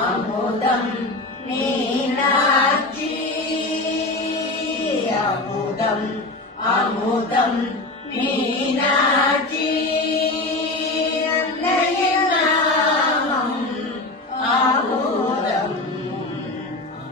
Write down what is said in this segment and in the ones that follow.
അമുദം മീനാക്ഷി അമുദം അമുദം മീനാക്ഷി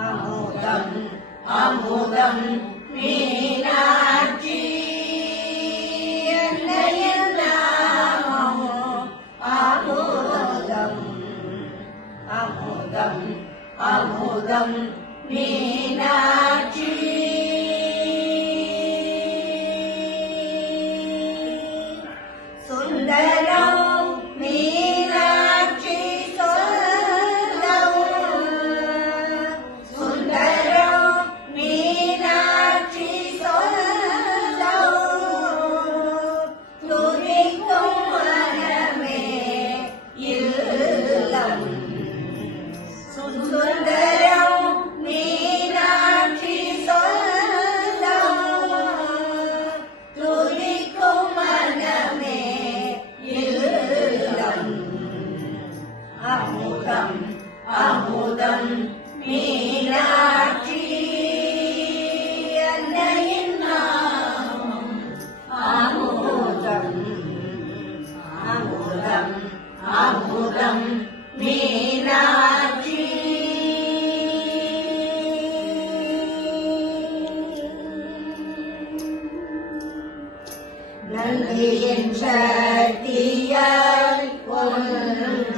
അമുദം അമുദം മീ मीनाक्षी। நன்றி என்ற தீயால் ஒன்று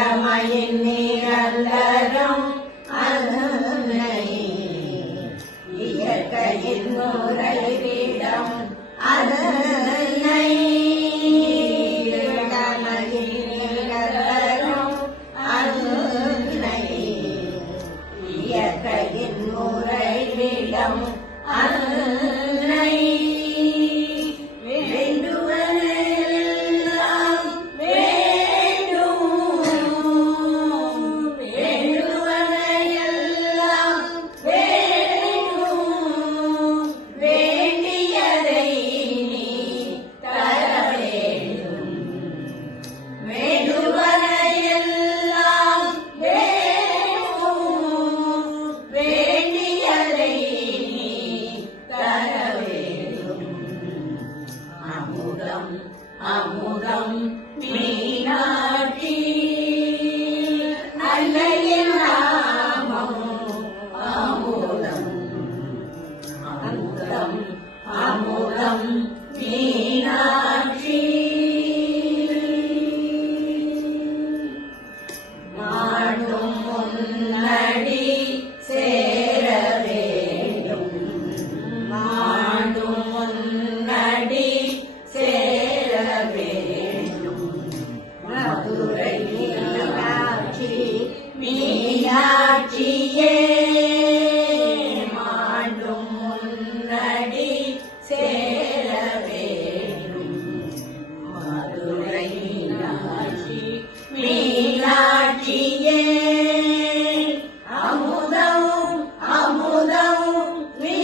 നീലമയിന്നീരന്തരം அமுதம் அமுதம் மீனாட்சி அல்லையில் நாமம் அமுதம் அமுதம் அமுதம் மீனாட்சி மாதுரை மீனாட்சி மீனாட்சியே மாண்டும் முன்னடி சேர மீ